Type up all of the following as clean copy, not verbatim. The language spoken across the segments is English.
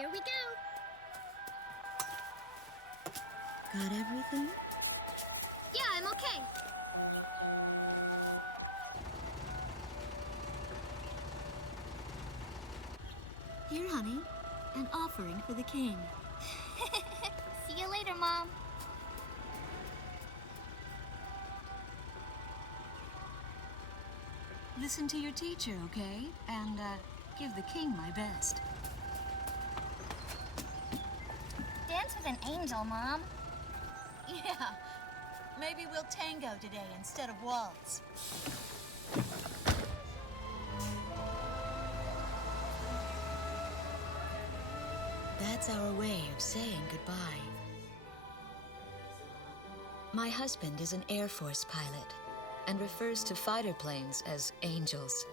Here we go. Got everything? Yeah, I'm okay. Here, honey. An offering for the king. See you later, Mom. Listen to your teacher, okay? And, give the king my best. Dance with an angel, Mom. Yeah. Maybe we'll tango today instead of waltz. That's our way of saying goodbye. My husband is an Air Force pilot and refers to fighter planes as angels.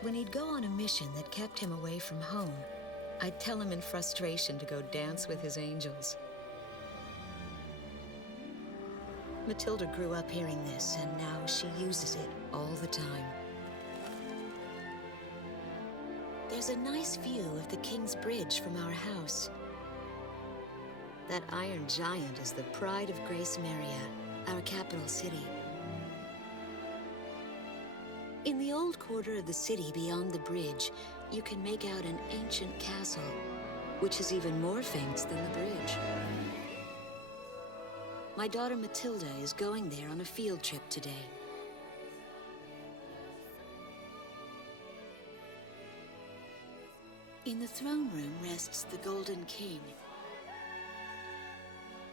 When he'd go on a mission that kept him away from home, I'd tell him in frustration to go dance with his angels. Matilda grew up hearing this, and now she uses it all the time. There's a nice view of the King's Bridge from our house. That iron giant is the pride of Grace Maria, our capital city. In the old quarter of the city beyond the bridge, you can make out an ancient castle, which is even more famous than the bridge. My daughter Matilda is going there on a field trip today. In the throne room rests the Golden King.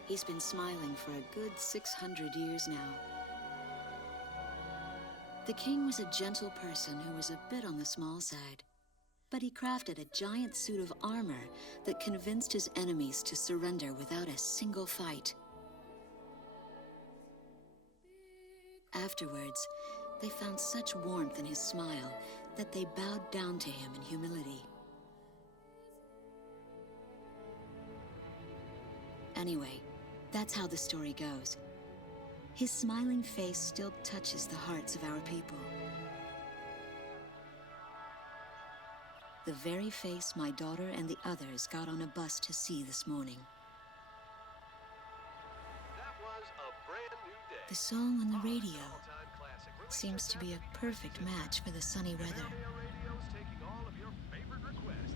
He's been smiling for a good 600 years now. The king was a gentle person who was a bit on the small side, but he crafted a giant suit of armor that convinced his enemies to surrender without a single fight. Afterwards, they found such warmth in his smile that they bowed down to him in humility. Anyway, that's how the story goes. His smiling face still touches the hearts of our people. The very face my daughter and the others got on a bus to see this morning. That was a brand new day. The song on the radio seems to be a perfect match for the sunny weather. Radio's taking all of your favorite requests.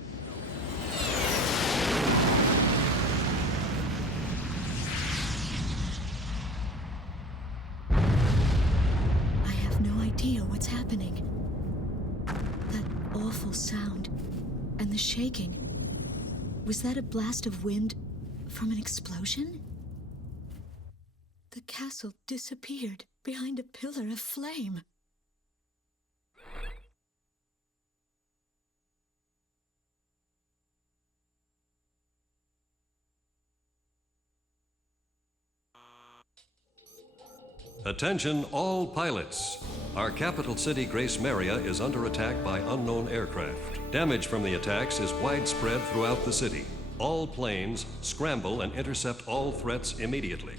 I have no idea what's happening. That awful sound and the shaking. Was that a blast of wind from an explosion? The castle disappeared behind a pillar of flame. Attention all pilots. Our capital city, Grace Maria, is under attack by unknown aircraft. Damage from the attacks is widespread throughout the city. All planes scramble and intercept all threats immediately.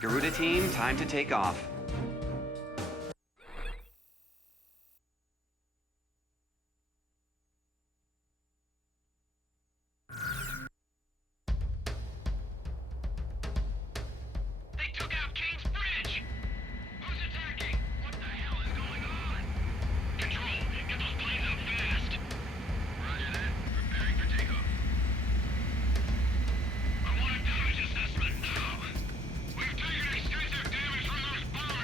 Garuda team, time to take off. They took out King's Bridge! Who's attacking? What the hell is going on? Control, get those planes up fast! Roger that. Preparing for takeoff. I want a damage assessment now! We've taken extensive damage from those bombs!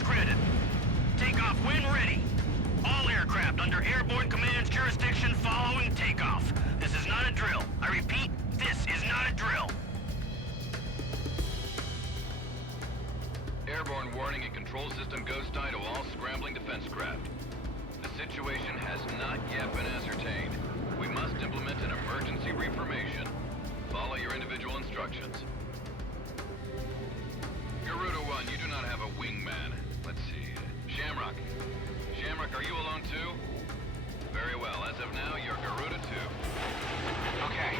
Orders granted. Takeoff when ready. All aircraft under Airborne Command's jurisdiction following takeoff. This is not a drill. I repeat, this is not a drill. Airborne warning and control system ghost eye to all scrambling defense craft. The situation has not yet been ascertained. We must implement an emergency reformation. Follow your individual instructions. Garuda 1, you do not have a wingman. Let's see. Shamrock. Shamrock, are you alone too? Very well. As of now, you're Garuda 2. Okay.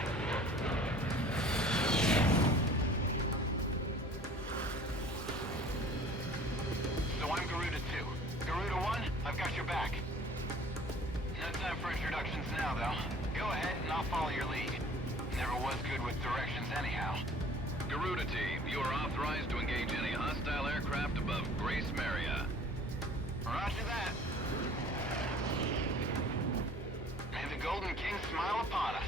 So I'm Garuda 2. Garuda 1, I've got your back. No time for introductions now, though. Go ahead and I'll follow your lead. Never was good with directions anyhow. Garuda Team, you are authorized to engage any hostile aircraft above Grace Maria. Roger that. May the Golden King smile upon us.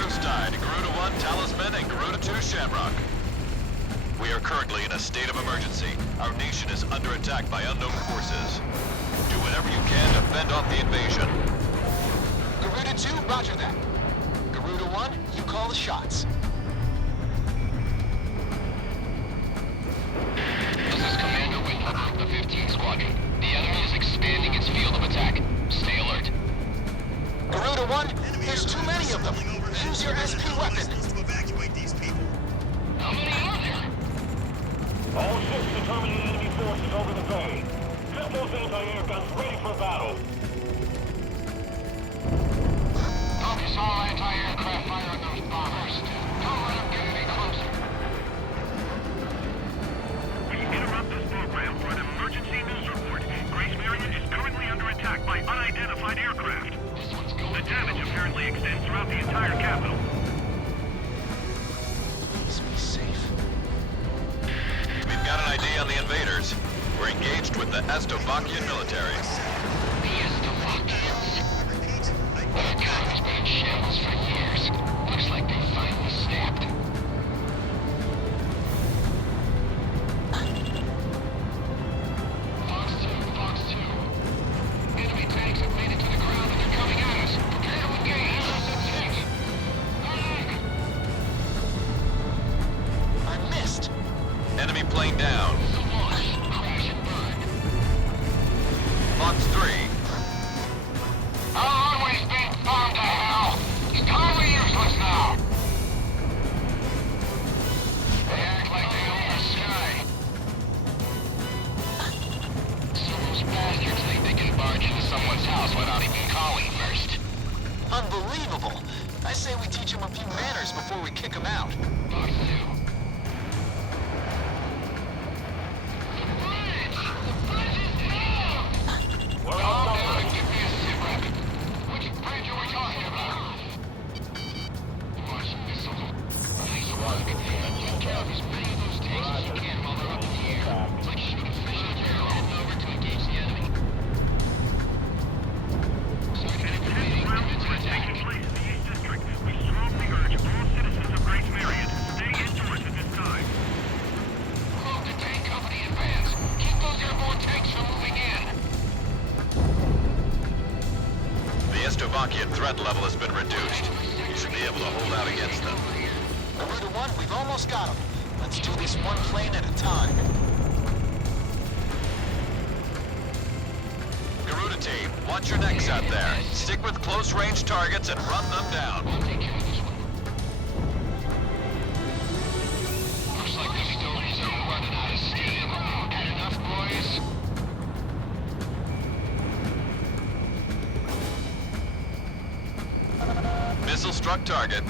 Ghost Eye to Garuda 1 Talisman and Garuda 2 Shamrock. We are currently in a state of emergency. Our nation is under attack by unknown forces. Do whatever you can to fend off the invasion. Garuda 2, roger that. Garuda 1, you call the shots. This is Commander Whitmer of the 15th Squadron. The enemy is expanding its field of attack. Stay alert. Garuda 1, there's too many of them. Use your SP weapon. How many are there? All ships determining enemy forces over the bay. Get those anti-air guns ready for battle. Focus all anti-aircraft fire on those bombers. Don't let them get any closer. We interrupt this program for an emergency news report. Grace Maria is currently under attack by unidentified aircraft. This one's going The damage apparently extends throughout the entire capital. Please be safe. We've got an ID on the invaders. We're engaged with the Estovakian military. The Estovakians. Their economy's been in shambles for years. Looks like they finally snapped. Fox 2. Enemy tanks have made it to the ground and they're coming at us. Prepare to engage. Six. I missed. Enemy plane down. Crash and burn. Fox 3. Our runway's being bombed to hell. It's totally useless now. They act like they own the sky. So those bastards think they can barge into someone's house without even calling first. Unbelievable. I say we teach him a few manners before we kick him out. Fox 2. The bridge is down! We're Calm down outnumbered. and give me a sit rep. Which bridge are we talking about? Launch missile. Nice work. Take care of as many of those tanks as you can while they're up in the air. It's like shooting fish in the air, heading over to engage the enemy. Sergeant An Committee, intense round commence war is attack. taking place in the East District. We strongly urge all citizens of Grace Maria to stay indoors at this time. Move the tank company in advance. Keep those airborne tanks from moving in. The Estovakian threat level has been reduced. You should be able to hold out against them. Garuda 1, we've almost got him. Let's do this one plane at a time. Garuda Team, watch your necks out there. Stick with close-range targets and run them down. I'll take care of this one. Looks like the stories are running out of steam. Had enough, boys? Missile struck target.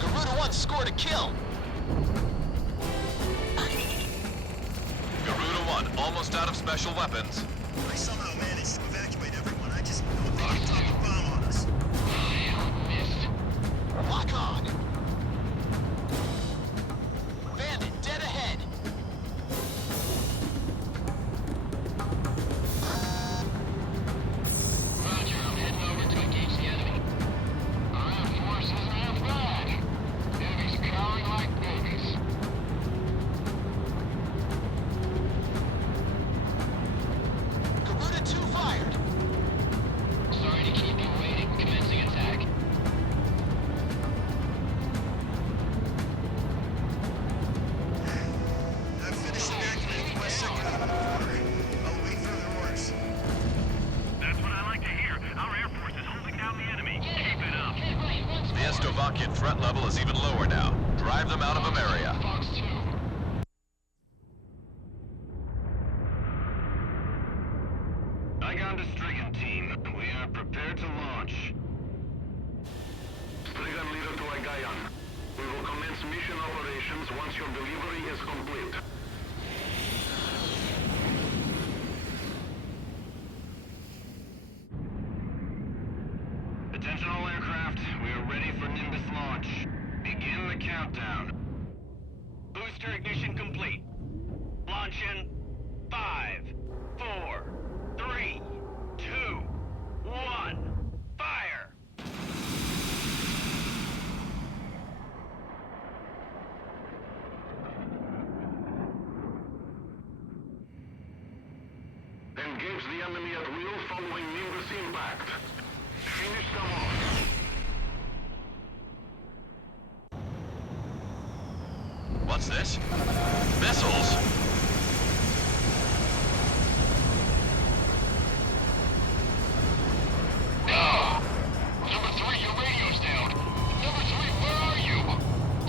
Garuda 1 scored a kill. Garuda 1, almost out of special weapons. I somehow managed to evacuate everyone. I just don't think he dropped a bomb on us. Missed. Lock on. Bandit, dead ahead. threat level is even lower now. Drive them out of Ameria. Fox 2. Igon to Strigan team. We are prepared to launch. Strigan leader to Igayan. We will commence mission operations once your delivery is complete. Attention all aircraft. We are ready for Nimbus launch. Begin the countdown. Booster ignition complete. Launch in 5, 4, 3, 2, 1. Fire! Engage the enemy at will following Nimbus impact. Finish them off. What's this? Missiles! Number 3, your radio's down. Number 3, where are you?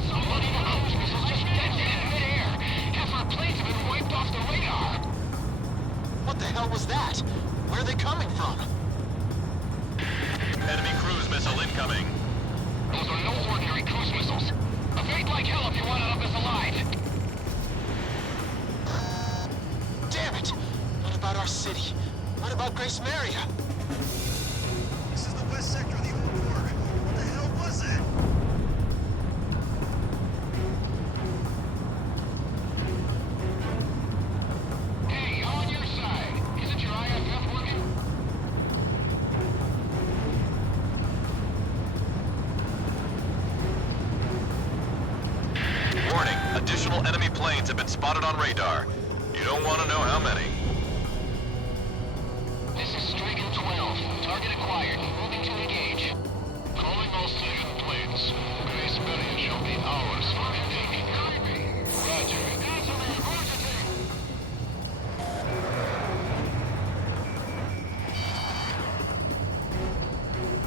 Somebody in a cruise missile just detonated in midair. Half our planes have been wiped off the radar. What the hell was that? Where are they coming from? Enemy cruise missile incoming. Those are no ordinary cruise missiles. Evade like hell if you want out of this alive. Damn it! What about our city? What about Grace Maria? This is the west sector of the old port. What the hell was that? Hey, on your side. Isn't your IFF working? Warning, additional enemy planes have been spotted on radar. You don't want to know how many. This is Strigan 12. Target acquired. Moving to engage. Calling all Strigan planes. Grace Maria shall be ours for the taking. Roger.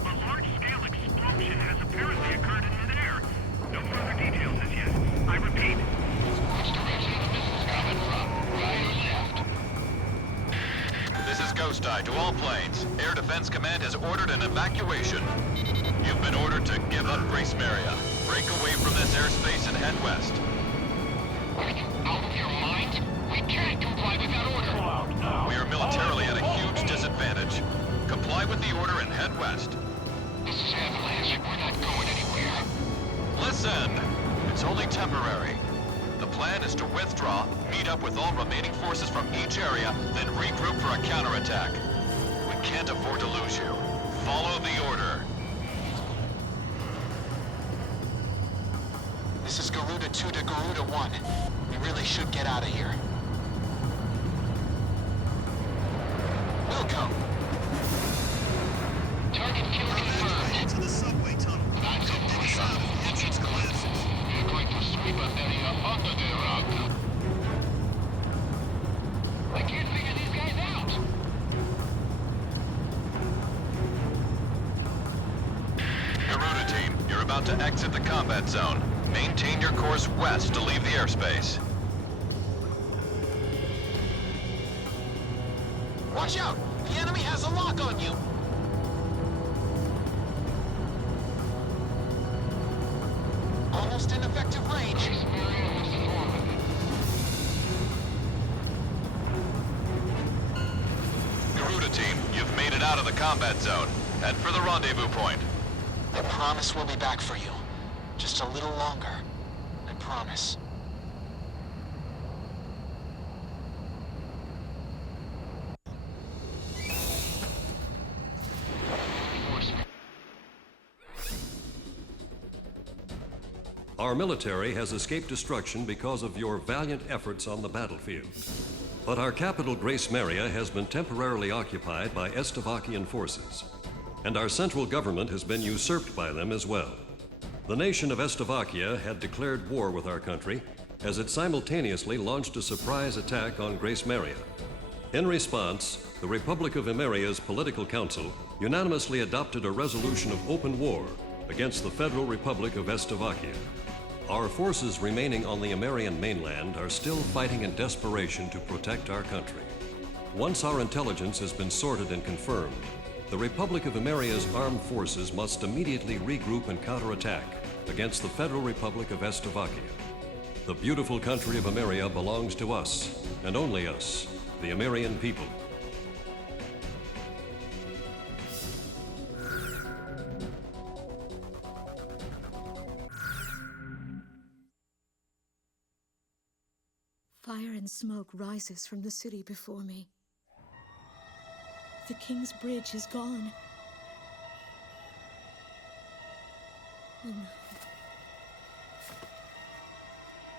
A large-scale explosion has apparently occurred in midair. No further details as yet. I repeat, Which direction are the missiles coming from? Right or left? This is Ghost Eye to all planes. Air Defense Command has ordered an evacuation. You've been ordered to give up Grace Maria. Break away from this airspace and head west. Are you out of your mind? We can't comply with that order. We are militarily at a huge disadvantage. Comply with the order and head west. This is Avalanche. We're not going anywhere. Listen! It's only temporary. The plan is to withdraw, meet up with all remaining forces from each area, then regroup for a counterattack. We can't afford to lose you. Follow the order. This is Garuda 2 to Garuda 1. We really should get out of here. We'll go. Target kill confirmed. Into the subway tunnel. That's a push up. Entrance collapses. We're going to sweep an area under the rug. I can't figure these guys out. Garuda team, you're about to exit the combat zone. Maintain your course west to leave the airspace. Watch out! The enemy has a lock on you! Almost in effective range. Grace Maria has fallen. Garuda team, you've made it out of the combat zone. Head for the rendezvous point. I promise we'll be back for you. Just a little longer. I promise. Our military has escaped destruction because of your valiant efforts on the battlefield. But our capital, Grace Maria, has been temporarily occupied by Estavakian forces, and our central government has been usurped by them as well. The nation of Estavakia had declared war with our country as it simultaneously launched a surprise attack on Grace Maria. In response, the Republic of Emeria's Political Council unanimously adopted a resolution of open war against the Federal Republic of Estovakia. Our forces remaining on the Amerian mainland are still fighting in desperation to protect our country. Once our intelligence has been sorted and confirmed, the Republic of Ameria's armed forces must immediately regroup and counterattack against the Federal Republic of Estovakia. The beautiful country of Ameria belongs to us, and only us, the Amerian people. Fire and smoke rises from the city before me. The King's Bridge is gone. Oh no.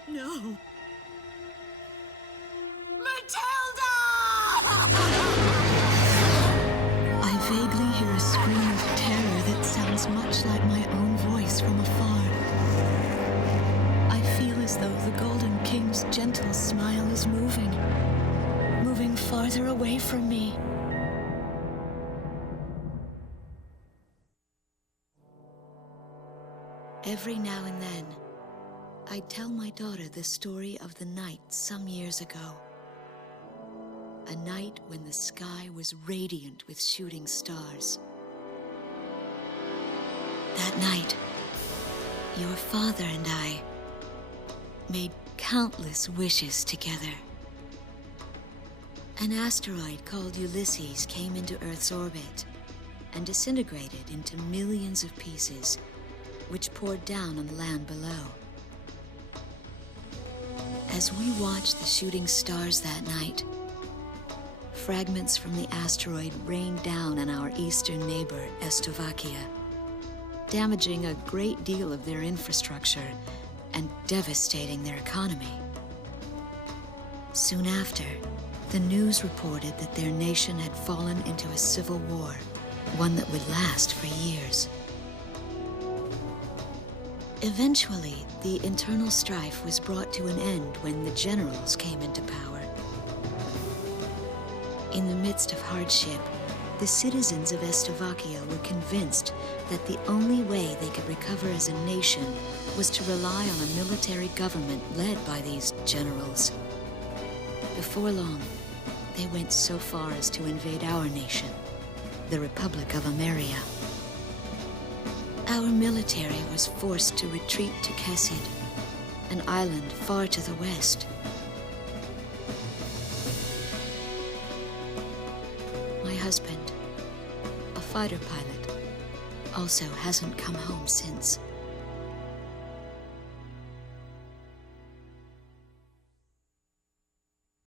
No! I vaguely hear a scream of terror that sounds much like my own voice from afar. I feel as though the Golden King's gentle smile is moving farther away from me. Every now and then, I tell my daughter the story of the night some years ago. A night when the sky was radiant with shooting stars. That night, your father and I made countless wishes together. An asteroid called Ulysses came into Earth's orbit and disintegrated into millions of pieces, which poured down on the land below. As we watched the shooting stars that night, fragments from the asteroid rained down on our eastern neighbor, Estovakia, damaging a great deal of their infrastructure and devastating their economy. Soon after, the news reported that their nation had fallen into a civil war, one that would last for years. Eventually, the internal strife was brought to an end when the generals came into power. In the midst of hardship, the citizens of Estovakia were convinced that the only way they could recover as a nation was to rely on a military government led by these generals. Before long, they went so far as to invade our nation, the Republic of Ameria. Our military was forced to retreat to Kesid, an island far to the west. My husband, a fighter pilot, also hasn't come home since.